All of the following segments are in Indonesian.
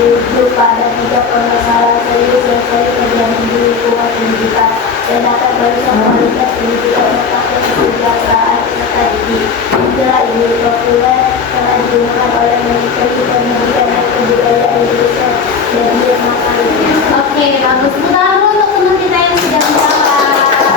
merujuk pada 3 permasalahan serius yang sering terjadi di lingkungan pendidikan dan dapat berusaha kualitas pendidikan serta kesejahteraan peserta didik. Istilah ini populer karena digunakan oleh Menteri Pendidikan dan Kebudayaan Indonesia dan dia makanya. Oke, bagus. Tepuk tangan dulu untuk teman kita yang sudah menjawab.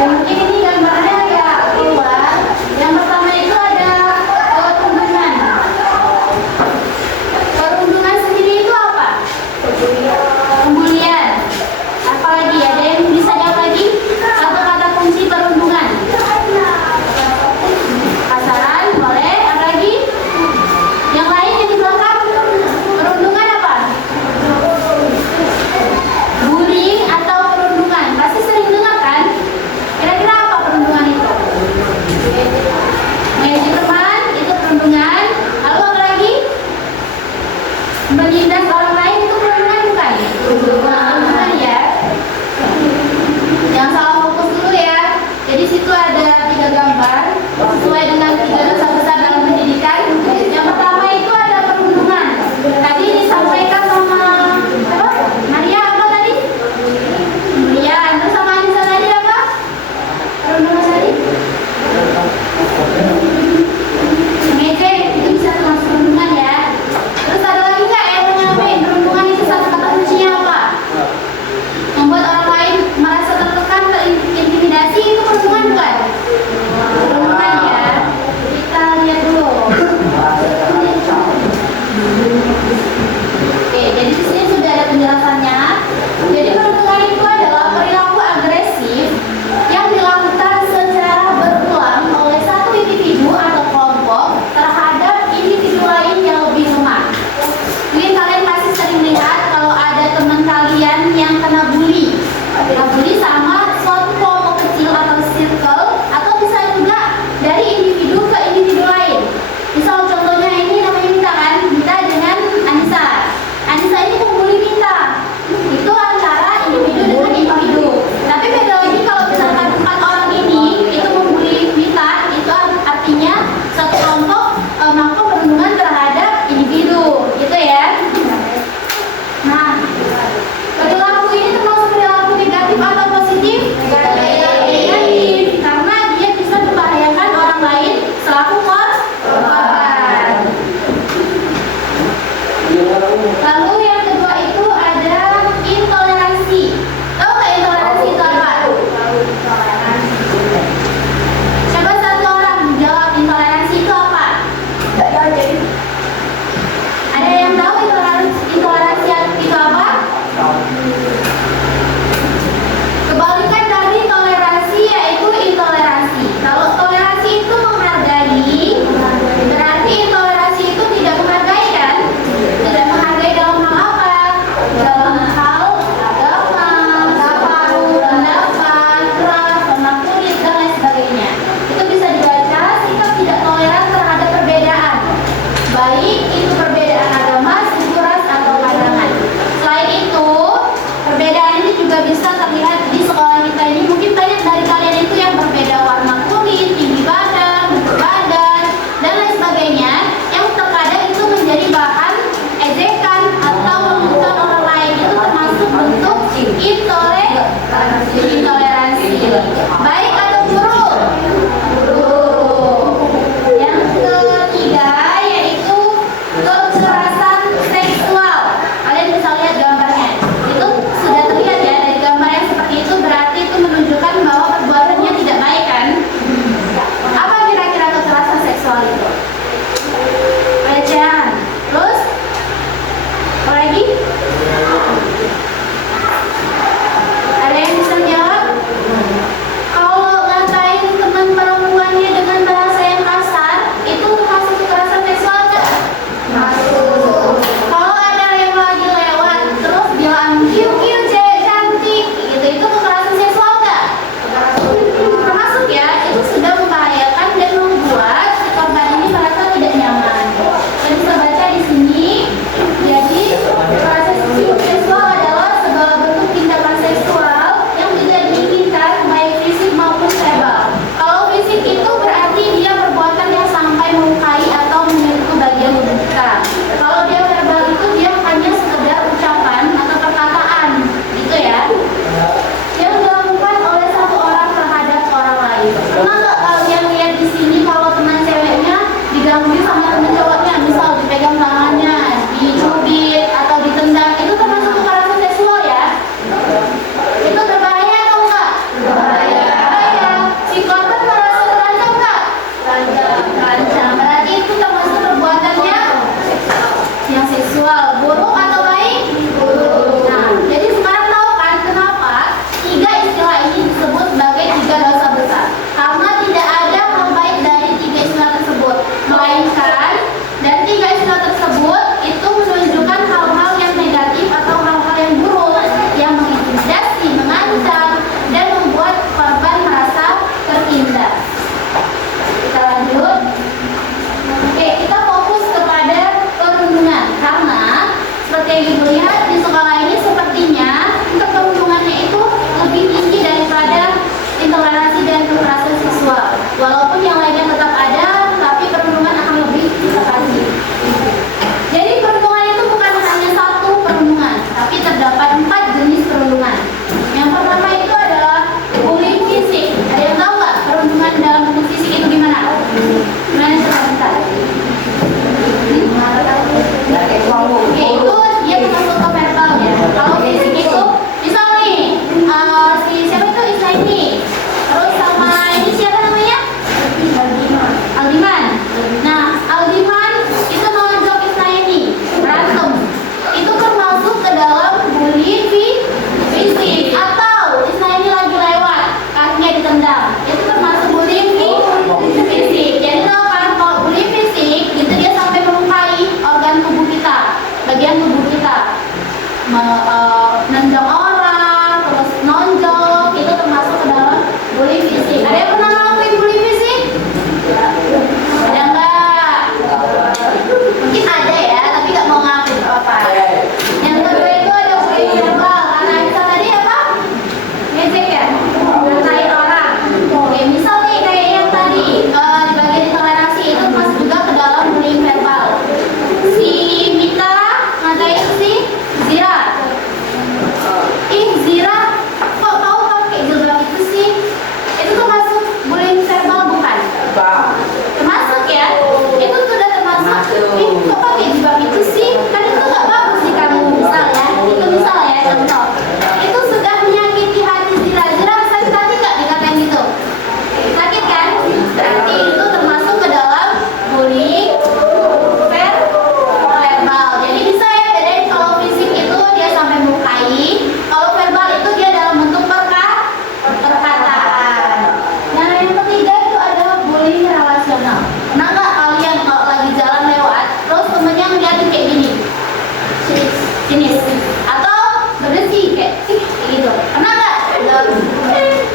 Dan mungkin ini gambarnya agak keluar. Yang pertama itu ada perundungan. Perundungan sendiri itu apa? Pembulian. Apalagi ada yang bisa jawab lagi? Satu kata kunci perundungan. Pasaran, boleh. Apa lagi? Yang lain yang di belakang? Perundungan apa? Bullying atau perundungan? Pasti sering dengar kan? Kira-kira apa perundungan itu? Mengejek teman, itu perundungan. Lalu apa lagi? Menindas orang lain itu perundungan bukan? Perundungan ya. Jangan salah fokus dulu ya. Jadi situ ada 3 gambar sesuai dengan 3 dosa besar dalam pendidikan. Yang pertama itu ada perundungan. Tadi disampaikan sama apa? Maria apa tadi? Pembulian. Terus sama Anissa tadi apa? Perundungan tadi? Mengejek itu bisa termasuk perundungan ya. Terus ada lagi nggak yang menyamain perundungan itu satu kata kuncinya apa? Membuat orang lain merasa tertekan, terintimidasi itu perundungan bukan? Perundungan ya. Kita lihat dulu. Oke, jadi di sini sudah ada penjelasannya. Jadi perundungan itu adalah perilaku agresif yang dilakukan secara berulang oleh satu individu atau kelompok terhadap individu lain yang lebih lemah. Mungkin kalian pasti sering lihat kalau ada teman kalian yang kena bully. Kena bully sama suatu kelompok kecil atau circle, atau bisa juga dari individu ke individu lain. Misal contohnya ini namanya Mita kan? Mita dengan Anissa. Anissa ini membuli Mita. Itu antara individu dengan individu. Tapi beda lagi kalau misalkan 4 orang ini itu membuli Mita, itu artinya satu kelompok melakukan perundungan terhadap individu, gitu ya. Nah, perilaku ini termasuk perilaku negatif atau positif? Negatif, karena dia bisa membahayakan orang lain selaku korban. Lalu yang kedua itu ada intoleransi. Tahu nggak intoleransi itu apa? Coba satu orang jawab intoleransi itu apa? Ada yang tahu intoleransi itu apa? Kebalikan dari toleransi yaitu intoleransi. Kalau toleransi itu menghargai, berarti intoleransi itu tidak menghargai kan? Tidak menghargai dalam hal apa? Dalam hal agama, pendapat, ras, warna kulit, dan lain sebagainya. Itu bisa dibaca sikap tidak toleran terhadap perbedaan, baik itu perbedaan agama, suku, ras, atau pandangan. Selain itu, perbedaan ini juga bisa terlihat di sekolah kita ini. Mungkin banyak dari kalian itu yang berbeda warna kulit, tinggi badan, bentuk badan, dan lain sebagainya, yang terkadang itu menjadi bahan ejekan atau menunjukkan orang lain. Itu termasuk bentuk intoleransi. Baik atau buruk? Yang ketiga yaitu kekerasan seksual. Kalian bisa lihat gambarnya. Itu sudah terlihat ya dari gambar yang seperti itu, berarti itu menunjukkan bahwa perbuatannya tidak baik kan? Apa kira-kira kekerasan seksual itu? Pelecehan. Terus? Apa lagi? Ada yang bisa jawab?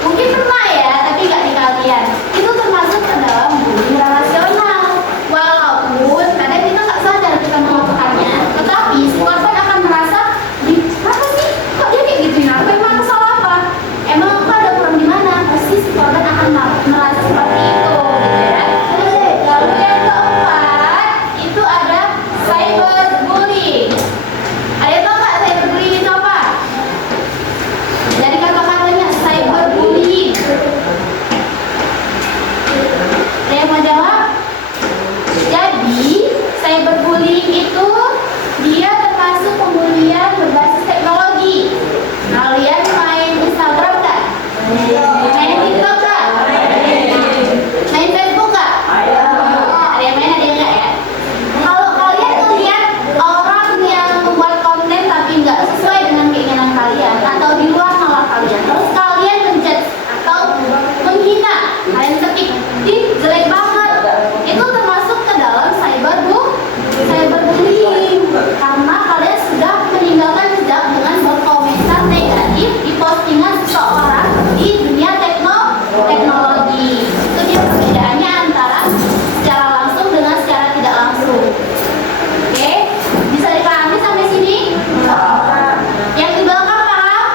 Mungkin pernah ya, tapi nggak di kalian. Itu termasuk ke dalam bullying relasional. Walaupun kadang kita nggak sadar kita melakukannya, tetapi si korban akan merasa, apa sih? Kok dia kayak gituin aku? Emang aku salah apa? Emang aku ada kurang di mana? Pasti si korban akan merasa seperti itu, gitu ya. Lalu yang keempat itu ada cyberbullying. Ada yang tahu nggak cyberbullying itu apa? Dari kata-katanya cyberbullying. Ada yang mau jawab? Jadi cyberbullying itu dia termasuk pembulian berbasis teknologi. Kalian main Instagram nggak? Main TikTok nggak? Main Facebook nggak? Ada yang main, ada yang nggak ya? Kalau kalian melihat orang yang membuat konten tapi nggak sesuai dengan keinginan kalian atau di luar nalar kalian, terus kalian menjudge atau menghina, kalian ketik, ih jelek banget, itu termasuk ke dalam cyberbullying karena kalian sudah meninggalkan jejak dengan berkomentar negatif di postingan seseorang di dunia teknologi. Itu dia perbedaannya antara secara langsung dengan secara tidak langsung. Oke, bisa dipahami sampai sini? Yang di belakang paham?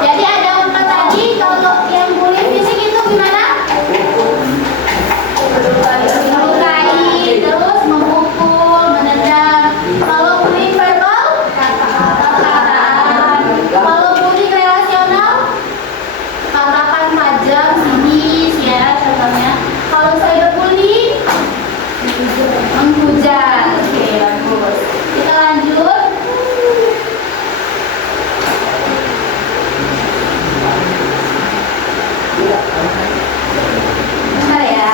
Jadi ada empat tadi. Kalau yang bullying fisik itu gimana? Melukai, terus memukul, menendang. Kalau bullying verbal, kata-kataan. Kalau bullying relasional, tatapan tajam, sinis ya contohnya. Kalau cyberbullying, menghujat. Oke, bagus. Kita lanjut. Bentar ya.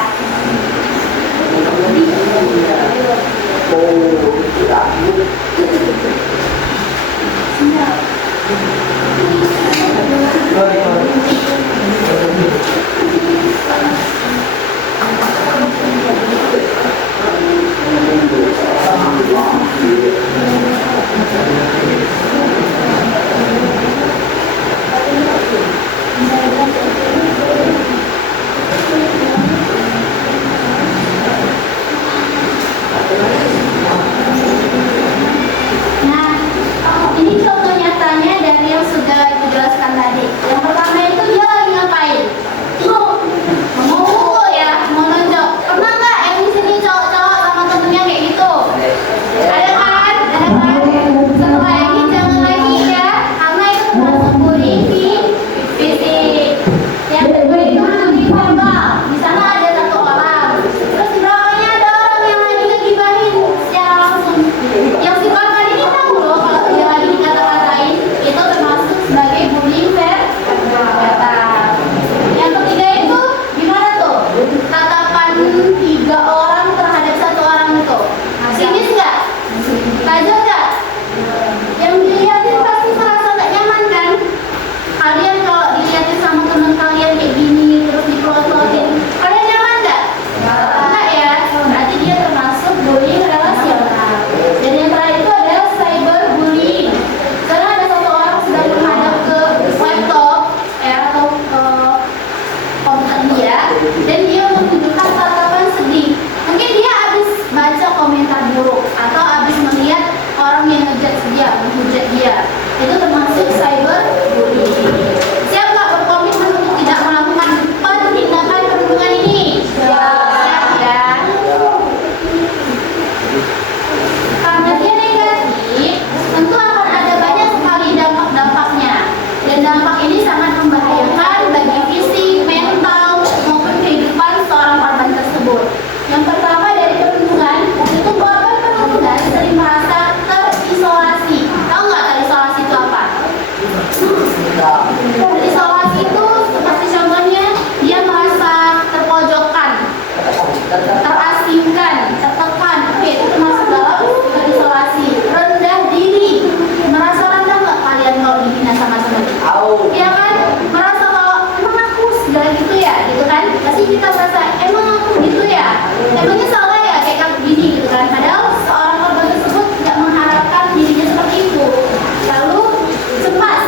Nah, ini contoh nyatanya dari yang sudah Ibu jelaskan tadi. Yang pertama itu dia lagi ngapain? Mau pukul ya, mau nonjok. Pernah nggak yang di sini cowok-cowok sama temennya kayak gitu? Ada kan? Ada kan? Satu lagi, jangan lagi ya, karena itu termasuk bullying fisik. Yang kedua itu bullying verbal. Di sana ada satu orang. Terus di belakangnya ada orang yang lagi ngegibahin secara langsung. Yang si korban ini tahu loh kalau dia lagi dikata-katain, itu termasuk sebagai bullying verbal. Yang ketiga itu gimana tuh? Tatapan 3 orang terhadap 1 orang itu. Sinis nggak? Tajam nggak? Yang dilihatin pasti merasa nggak nyaman kan? Kalian kalau dilihatin sama teman kalian kayak gini terus diprototin, kalian nyaman nggak? Enggak ya? Berarti dia termasuk bullying relasional. Dan yang terakhir itu adalah cyberbullying. Karena ada satu orang sedang menghadap ke laptop atau ke komputer dia, dan dia menunjukkan tatapan sedih. Mungkin dia habis baca komentar buruk atau habis melihat orang yang ngejudge dia, menghujat dia. Itu termasuk cyberbullying. Siap nggak berkomitmen untuk tidak melakukan tindakan perundungan ini? Siap ya. Karena dia negatif, tentu akan ada banyak sekali dampak-dampaknya. Dan dampak ini sangat membahayakan bagi fisik, mental, maupun kehidupan seorang korban tersebut. Yang pertama dari perundungan, itu korban perundungan sering merasa terisolasi. Tahu nggak terisolasi itu apa? Terisolasi itu seperti contohnya dia merasa terpojokkan, terasingkan, tertekan. Oke, itu termasuk dalam terisolasi. Rendah diri, merasa rendah nggak kalian kalau dihina sama teman? Iya kan? Merasa kalau emang aku segala gitu ya, gitu kan? Pasti kita merasa emang aku gitu ya, emangnya salah ya kayak aku gini gitu kan? Padahal seorang korban tersebut tidak mengharapkan dirinya seperti itu. Lalu cemas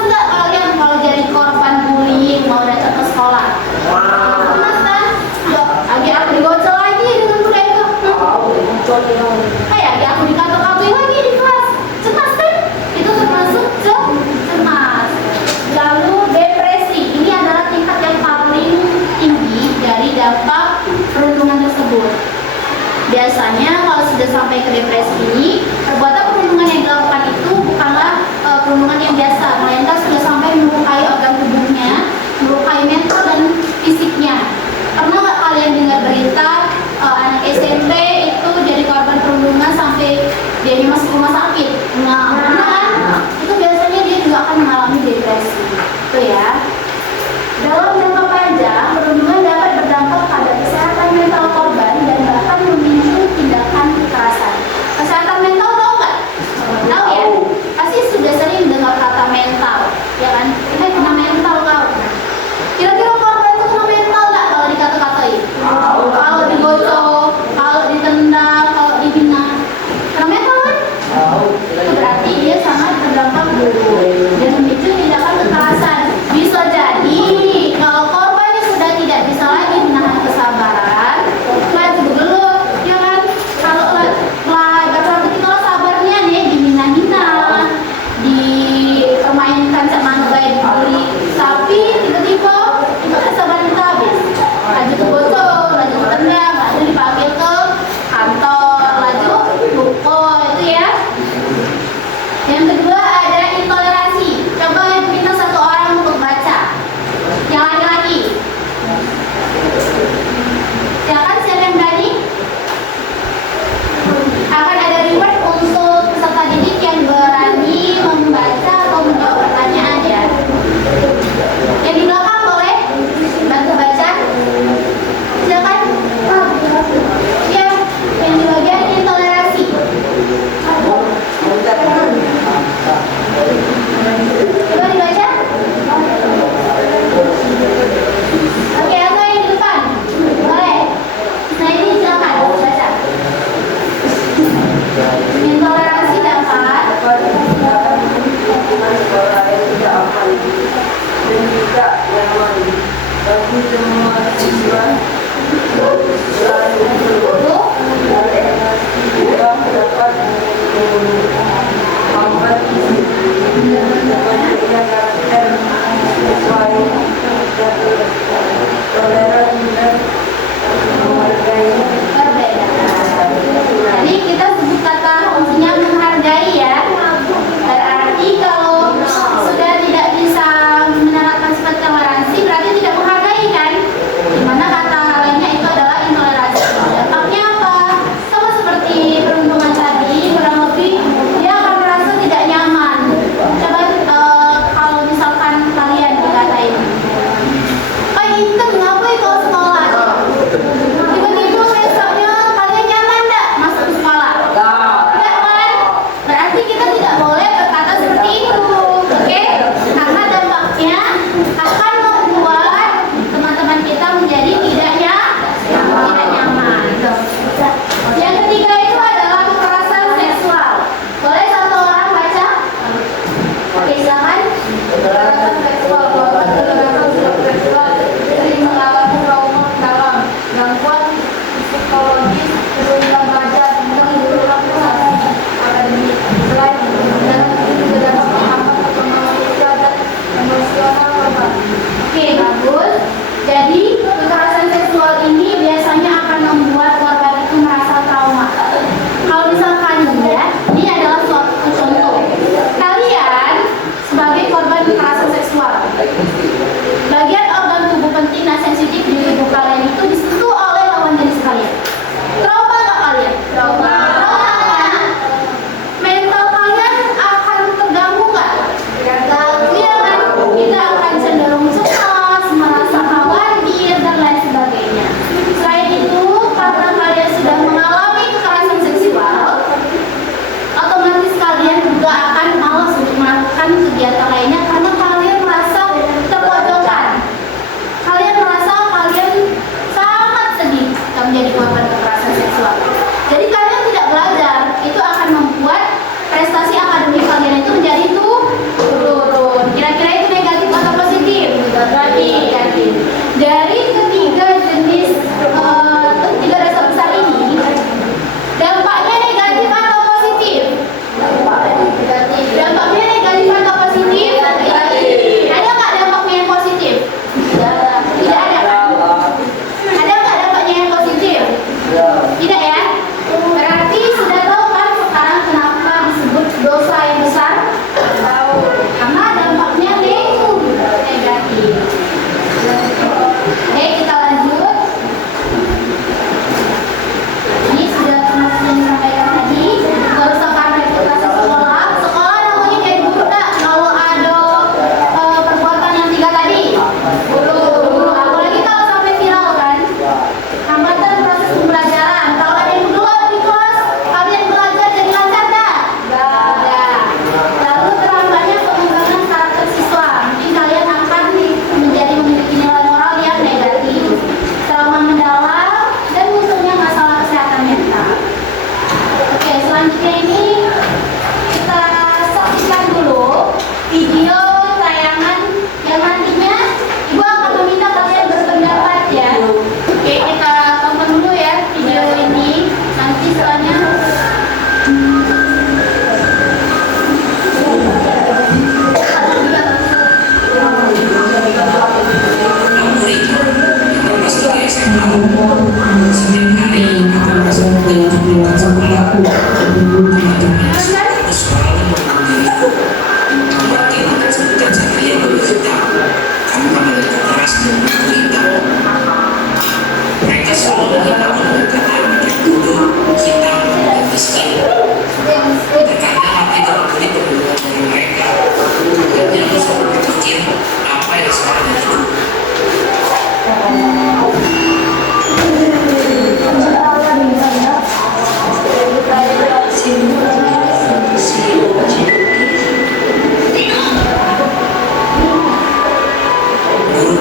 nggak kalian kalau jadi biasanya kalau sudah sampai ke depresi ini, perbuatan perundungan yang dilakukan itu bukanlah perundungan yang biasa, melainkan sudah sampai melukai organ tubuhnya, melukai mental dan fisiknya. Pernah nggak kalian dengar berita anak SMP itu jadi korban perundungan sampai dia masuk rumah sakit? Nah, pernah kan? Itu biasanya dia juga akan mengalami depresi. Itu ya. Dalam jangka panjang, perundungan dapat berdampak pada kesehatan mental korban dan bahkan memicu tindakan kekerasan. Kesehatan mental tahu nggak? Tahu ya? Pasti sudah sering dengar kata mental, ya kan? Kita kena mental kau. Kira-kira korban itu kena mental nggak kalau dikata-katain? Kalau digocok, kalau ditendang, kalau dihina, kena mental kan? Itu berarti dia sangat berdampak buruk dan memicu tindakan kekerasan. Bisa jadi kalau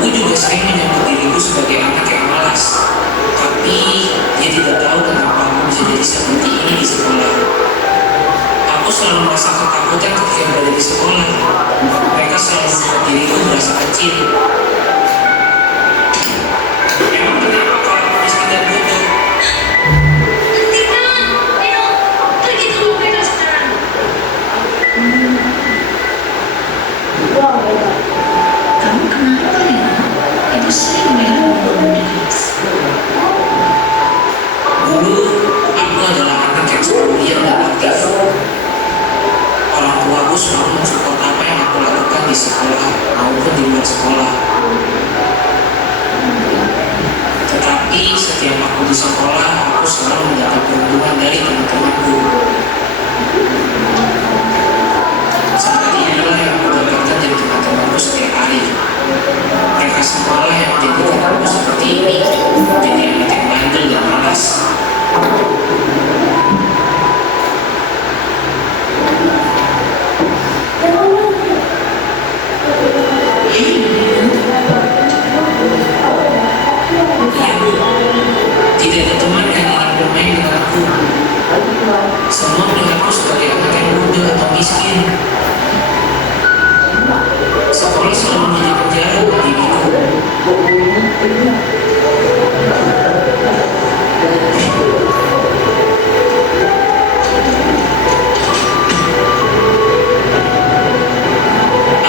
juga sering menyebut diriku sebagai anak yang malas. Tapi dia tidak tahu kenapa aku bisa jadi seperti ini di sekolah. Aku selalu merasa ketakutan ketika berada di sekolah. Mereka selalu membuat diriku merasa kecil. Emang kenapa kalau aku miskin dan bodoh? Hentikan, ayo pergi dulu mereka sekarang. Kamu kenapa Lina? Ibu sering melihat membawa menangis. Dulu, aku adalah anak yang selalu diam dan aktif. Orang tuaku selalu mensupport apa yang aku lakukan di sekolah maupun di luar sekolah. Tetapi setiap aku di sekolah, aku selalu mendapat perundungan dari teman-temanku. Seperti inilah yang aku dapatkan dari teman-temanku setiap hari. Mereka semualah yang menjadikan aku seperti ini, jadi anak yang bandel dan malas. Tidak ada teman yang ingin bermain dengan aku. Semua melihatku sebagai anak yang bodoh atau miskin. Sekolah selalu menjadi penjara bagi diriku.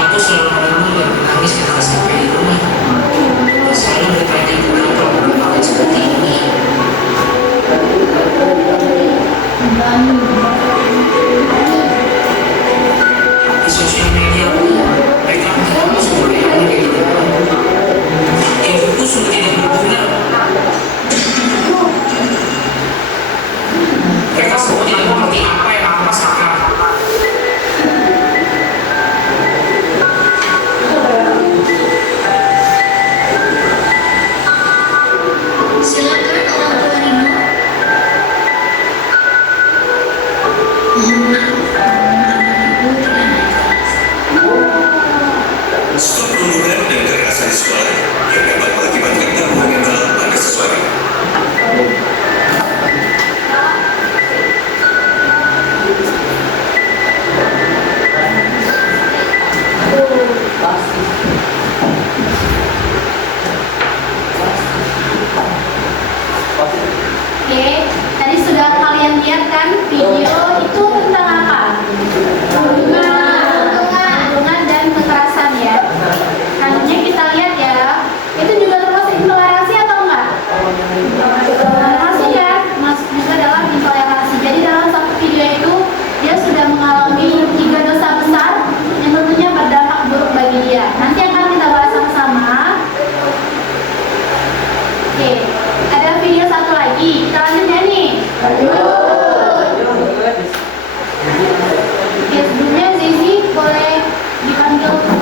Aku selalu merenung dan menangis ketika sampai di rumah. Selalu bertanya kenapa aku bermain seperti ini. Di sosial media pun mereka menganggapku sebagai anak yang tidak mampu. Hidupku sudah tidak berguna. Mereka semua tidak mengerti apa yang aku rasakan. Silakan orang tua Rino. Mohon maaf, ibu tidak naik kelas. Stop kerumunan dan kekerasan di sekolah yang dapat mengakibatkan gangguan mental pada siswa. Oke, tadi sudah kalian lihat kan video itu tentang apa? Perundungan dan kekerasan ya. Selanjutnya kita lihat ya, itu juga termasuk intoleransi atau enggak? Termasuk ya, masuk juga dalam intoleransi. Jadi dalam satu video itu dia sudah mengalami 3 dosa besar yang tentunya berdampak buruk bagi dia. Nanti akan kita bahas sama-sama. Oke, ada video satu lagi. Kita lanjut ya nih. Oke, sebelumnya Zizi boleh dipanggil ke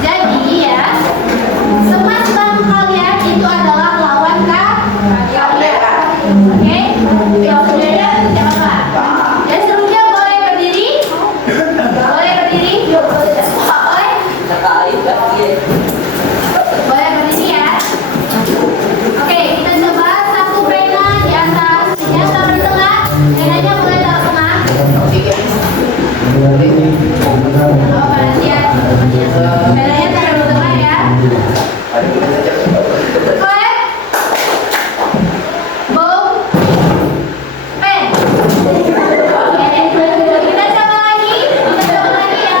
Jadi ya, semacam kalian itu adalah lawan kalian. Oke? Sebenarnya jangan apa. Dan seluruhnya boleh berdiri. Boleh berdiri. Boleh. Boleh berdiri ya. Oke, kita coba satu pena di atas. Yang taruh di tengah. Penanya boleh taruh tengah. Oh, perhatian. Penanya taruh di tengah ya. Clap. Bow. Pen. Oke, kita coba lagi. Kita coba lagi ya.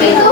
Itu